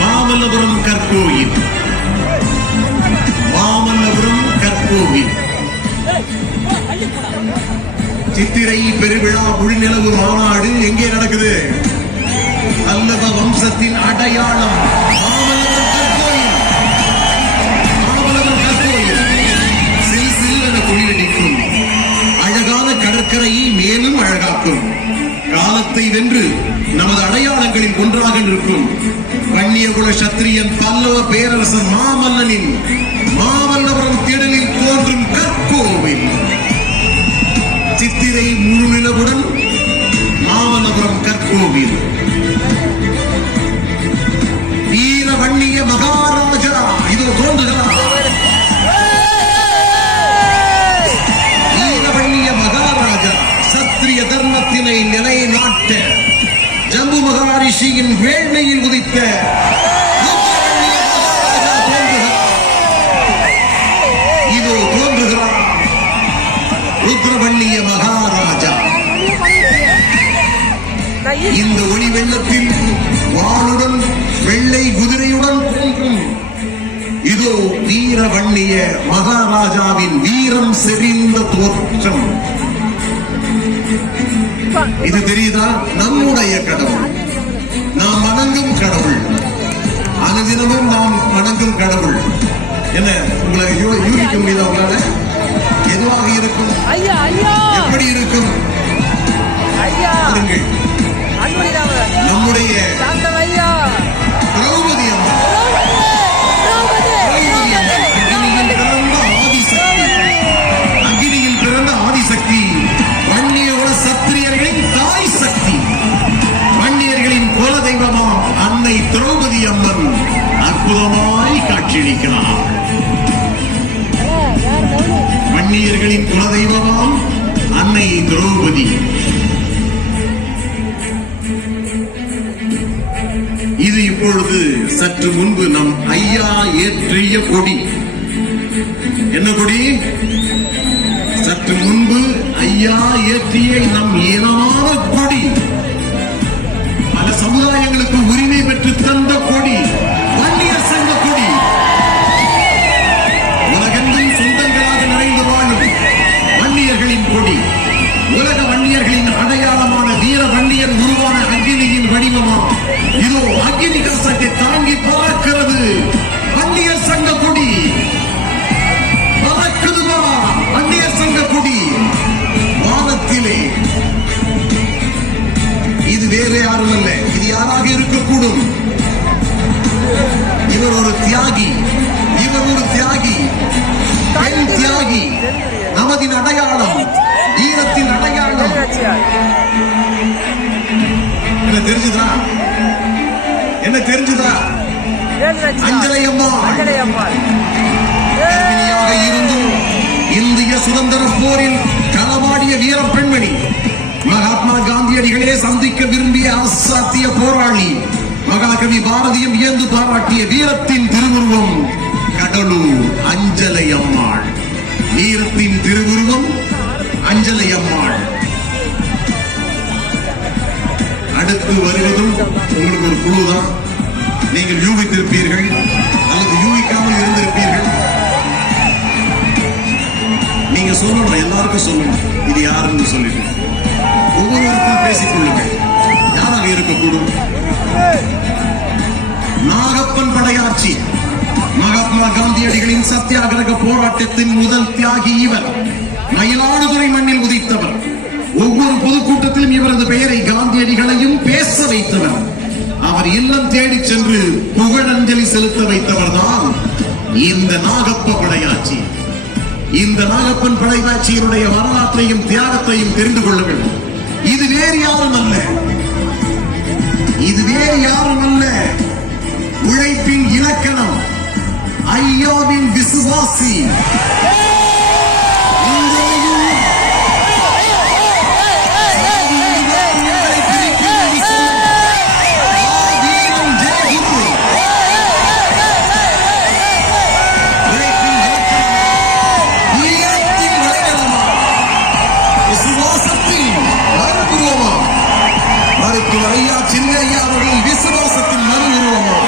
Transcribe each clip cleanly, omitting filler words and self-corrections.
மாமல்லபுரம் கற்கோயில். மாமல்லபுரம் கற்கோயில். சித்திரை பெருவிழா முழுநிலவு மாநாடு எங்கே நடக்குது? பல்லவ வம்சத்தின் அடையாளம் மாமல்லபுரம் கற்கோயில். மாமல்லபுரம் கற்கோயில் சில் சில் என குளிரடிக்கும். அழகான கடற்கரையை மேலும் அழகாக்கும். காலத்தை வென்று நமது அடையாளங்களில் ஒன்றாக நிற்கும் வன்னியகுல சத்திரியன் பல்லவ பேரரசன் மாமல்லனின் மாமல்லபுரம் திடலில் தோன்றும் கற்கோவில். சித்திரை முழுநிலவுடன் மாமல்லபுரம் கற்கோவில். வீர வன்னிய மகாராஜா இதோ தோன்றுகிறார். வீர வன்னிய மகாராஜா சத்திரிய தர்மத்தினை நிலைநாட்ட ஜம்பு மகாரிஷியின் வேள்மையில் உதித்த இதோ தோன்றுகிறார் ருத்ரவன்னிய மகாராஜா. இந்த ஒளி வெள்ளத்தில் வாளுடன் வெள்ளை குதிரையுடன் தோன்றும் இதோ வீரவன்னிய மகாராஜாவின் வீரம் செறிந்த தோற்றம். இது தெரியுதா? நம்முடைய கடவுள், நாம் வணங்கும் கடவுள், அனுதினமும் நாம் வணங்கும் கடவுள். என்ன உங்களை யூகிக்க முடியுதா? உங்களால எதுவாக இருக்கும்? எப்படி இருக்கும்? நம்முடைய திரௌபதி அம்மா. அக்னியில் பிறந்த ஆதிசக்தி, வன்னியகுல சத்திரியர்களின் தாய் சக்தி, வன்னியர்களின் குல தெய்வமாம் அன்னை திரௌபதி அம்மன் அற்புதமாய் காட்சியளிக்கிறார். வன்னியர்களின் குல தெய்வமாம் அன்னை திரௌபதி. இது இப்பொழுது சற்று முன்பு நம் ஐயா ஏற்றிய கொடி. என்ன கொடி? சற்று முன்பு ஐயா ஏற்றிய நம் இனமான கொடி. பல சமுதாயங்களுக்கு உரிமை பெற்று தந்த கொடி, வன்னியர் சங்க கொடி. உலகெங்கும் சொந்தங்களாக நிறைந்து வாழும் வன்னியர்களின் கொடி. உலக வன்னியர்களின் அடையாளமான வீர வன்னியர் உருவான அக்னியின் வடிவமா இதோ அக்னி கலசத்தை தாங்கி பறக்கிறது வன்னியர் சங்க கொடி. பறக்குதுவா வன்னியர் சங்க கொடி வானத்திலே. இது வேறு யாரும் அல்ல, இது யாராக இருக்கக்கூடும்? இவர் ஒரு தியாகி, இவர் ஒரு தியாகி, பெண் தியாகி, நமதின் அடையாளம், வீரத்தின் அடையாளம். என்ன தெரிஞ்சுதா? என்ன தெரிஞ்சுதா? அஞ்சலை அம்மா இருந்தும் இந்திய சுதந்திர போரில் களவாடிய வீர பெண்மணி, மகாத்மா காந்தியடிகளே சந்திக்க விரும்பிய அசாத்திய போராளி, மகாகவி பாரதியும் வியந்து பாராட்டிய வீரத்தின் திருவுருவம் கடலூர் அஞ்சலை அம்மாள். வீரத்தின் திருவுருவம் அஞ்சலை அம்மாள். அடுத்து வருவதும் உங்களுக்கு ஒரு குழுதான். நீங்கள் யூகித்திருப்பீர்கள் அல்லது யூகிக்காமல் இருந்திருப்பீர்கள். நீங்க சொல்லணும், எல்லாருக்கும் சொல்லணும் இது யாருன்னு சொல்லிட்டு. ஒவ்வொருவருக்கும் பேசிக் கொள்ளுங்கள். யாராக இருக்கக்கூடும்? நாகப்பன் படையாட்சி. மகாத்மா காந்தியடிகளின் சத்தியாகிரக போராட்டத்தின் முதல் தியாகி இவர். மயிலாடுதுறை மண்ணில் உதித்தவர். ஒவ்வொரு பொதுக்கூட்டத்திலும் இவரது பெயரை காந்தியடிகளையும் பேச வைத்தவர். அவர் இல்லம் தேடி சென்று புகழஞ்சலி செலுத்த வைத்தவர் தான் இந்த நாகப்ப படையாட்சி. இந்த நாகப்பன் படையாட்சியினுடைய வரலாற்றையும் தியாகத்தையும் தெரிந்து கொள்ளுங்கள். இது வேறு யாரும் அல்ல, இது வேறு யாரும் அல்ல. உழைப்பின் இலக்கணம், ஐயாவின் விசுவாசி. மருத்துவர் ஐயா சின்னையா அவர்கள் விசுவாசத்தின் மறு உருவமாம்.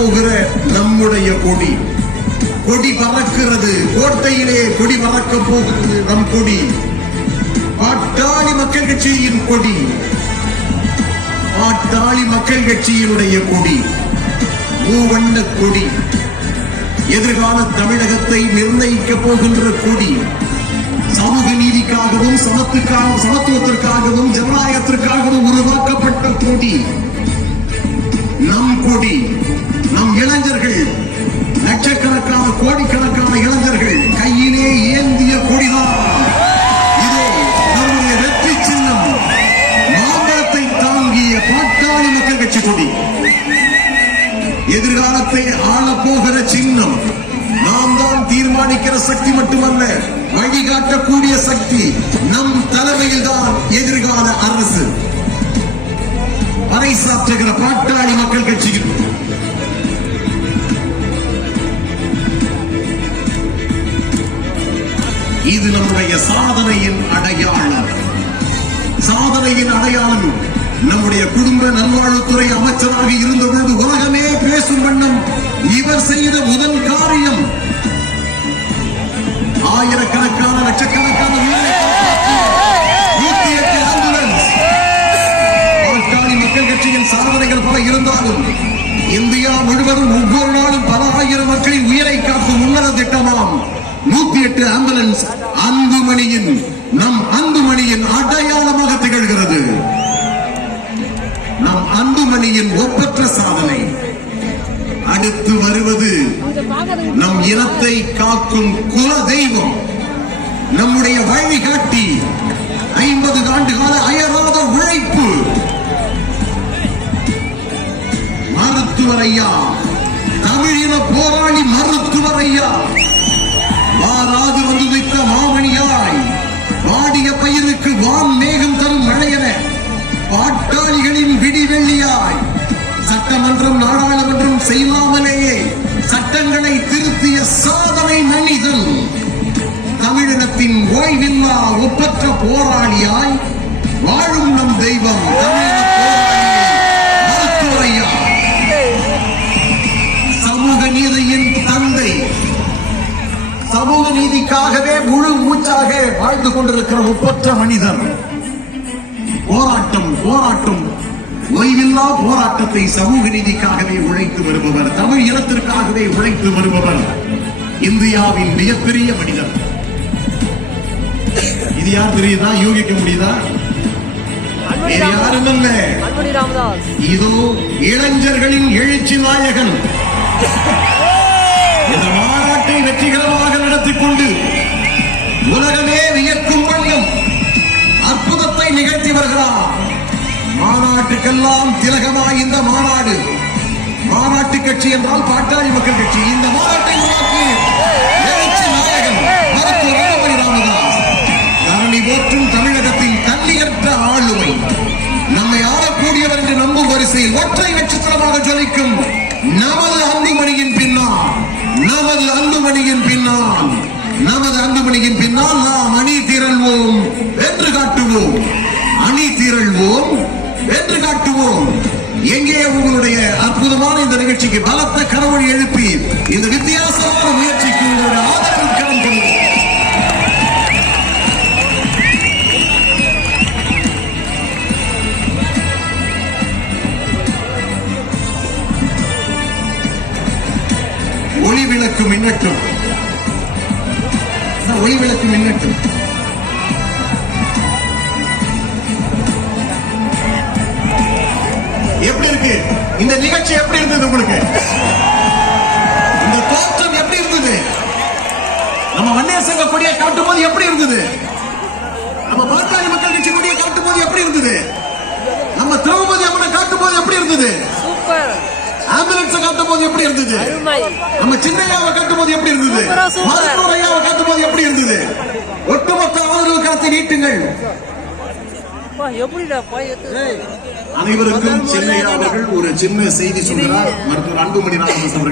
போகிற நம்முடைய கொடி. கொடி பறக்கிறது, கோட்டையிலே கொடி பறக்க போகிறது நம் கொடி. பாட்டாளி மக்கள் கட்சியின் கொடி, பாட்டாளி மக்கள் கட்சியினுடைய கொடி, மூவண்ண கொடி, எதிர்கால தமிழகத்தை நிர்ணயிக்க போகின்ற கொடி. சமூக நீதிக்காகவும் சமத்துவத்திற்காகவும் ஜனநாயகத்திற்காகவும் உருவாக்கப்பட்ட கொடி நம் கொடி. நம் இளைஞர்கள், லட்சக்கணக்கான கோடிக்கணக்கான இளைஞர்கள் கையிலே ஏந்திய கொடிதான் இதோ நம்முடைய வெற்றி சின்னம், மாம்பழத்தை தாங்கிய பாட்டாளி மக்கள் கட்சி கொடி. எதிர்காலத்தை ஆளப்போகிற சின்னம். நாம் தான் தீர்மானிக்கிற சக்தி மட்டுமல்ல, வழிகாட்டக்கூடிய சக்தி. நம் தலைமையில் தான் எதிர்கால அரசு. பறைசாற்றுகிற பாட்டாளி மக்கள் கட்சியில் இது நம்முடைய சாதனையின் அடையாளம். சாதனையின் அடையாளம். நம்முடைய குடும்ப நல்வாழ்வுத்துறை அமைச்சராக இருந்தபோது உலகமே பேசும் வண்ணம் இவர் செய்த முதல் காரியம் ஆயிரக்கணக்கான லட்சக்கணக்கான பாட்டாளி மக்கள் கட்சியின் சாதனைகள் பல இருந்தாலும் இந்தியா முழுவதும் ஒவ்வொரு நாளும் பல ஆயிரம் மக்களின் உயிரை காக்கும் உன்னத திட்டமாம் 108 ஆம்புலன்ஸ் அன்புமணியின், நம் அன்புமணியின் அடையாளமாக திகழ்கிறது. நம் அன்புமணியின் ஒப்பற்ற சாதனை. அடுத்து வருவது நம் இனத்தை காக்கும் குல தெய்வம், நம்முடைய வழிகாட்டி, 50 ஆண்டு கால அயராத உழைப்பு, மருத்துவர் ஐயா, தமிழின போராளி மருத்துவர் ஐயா, வாராது வந்து வைத்த மாமணியாய், வாடிய பயிருக்கு வான் மேகம் தரும் மழையென பாட்டாளிகளின் விடிவெள்ளியாய், சட்டமன்றம் நாடாளுமன்றம் செய்யாமலேயே சட்டங்களை திருத்திய சாதனை மனிதன், தமிழினத்தின் ஓய்வில்லா ஒப்பற்ற போராளியாய் வாழும் நம் தெய்வம் தமிழின போராளியை மருத்துவர் ஐயா, சமூக நீதியின் தந்தை, சமூக நீதிக்காகவே முழு மூச்சாக வாழ்ந்து கொண்டிருக்கிற ஒப்பற்ற மனிதன். போராட்டம் போராட்டம் ஓய்வில்லா போராட்டத்தை சமூக நீதிக்காகவே உழைத்து வருபவர், தமிழ் இனத்திற்காகவே உழைத்து வருபவர், இந்தியாவின் மிகப்பெரிய மனிதர். இது யார் தெரியுதா? யூகிக்க முடியுதா? யாரும் அல்ல, இதோ இளைஞர்களின் எழுச்சி நாயகன். இந்த மாநாட்டை வெற்றிகரமாக நடத்திக் கொண்டு உலகமே வியக்கும் வண்ணம் அற்புதத்தை நிகழ்த்தி வருகிறார். மாநாட்டுக்கெல்லாம் திலகமாய் இந்த மாநாடு. மாநாட்டு கட்சி என்றால் பாட்டாளி மக்கள் கட்சி. இந்த மாநாட்டை உருவாக்கி எழுச்சி நாயகன் மருத்துவர் அன்புமணி ராமதாஸ். தரணி போற்றும் தமிழகத்தின் தன்னிகற்ற ஆளுமை, நம்மை ஆளக்கூடியவர் என்று நம்பும் வரிசையில் ஒற்றை நட்சத்திரமாக ஜொலிக்கும் நமது அன்புமணியின் பின்னால், நமது அன்புமணியின் பின்னால், நமது அன்புமணியின் பின்னால் நாம் அணி திரள்வோம், வென்று காட்டுவோம். அணி திரள்வோம், வென்று காட்டுவோம். எங்கே உங்களுடைய அற்புதமான இந்த நிகழ்ச்சிக்கு பலத்த கரவொலி எழுப்பி இந்த வித்தியாசமான முயற்சிக்கு உங்களுடைய ஆதரவு கடன் கொடுங்க. ஒளி விளக்கு மின்னட்டும், ஒளி விளக்கு மின்னட்டும். எப்படி இருக்கு இந்த நிகழ்ச்சி? எப்படி இருந்தது உங்களுக்கு? இந்த தோற்றம் எப்படி இருந்தது? நம்ம வன்னியர் சங்க கொடியை காட்டும் போது எப்படி இருந்தது? நம்ம பாட்டாளி மக்கள் கட்சி கொடியை காட்டும் போது எப்படி இருந்தது? நம்ம திரௌபதி அம்மனை காட்டும் போது எப்படி இருந்தது? ஆம்புலன்ஸ் காட்டும் போது எப்படி இருந்தது? நம்ம சின்னையாவை காட்டும் போது எப்படி இருந்தது? மருத்துவர் ஐயாவை காட்டும் போது எப்படி இருந்தது? ஒட்டுமொத்த ஆதரவு கரத்தை நீட்டுங்கள். அனைவருக்கும் சின்னையா அவர்கள் ஒரு சின்ன செய்தி சொல்கிறார். மருத்துவர் அன்புமணி ராமதாஸ் அவர்கள்.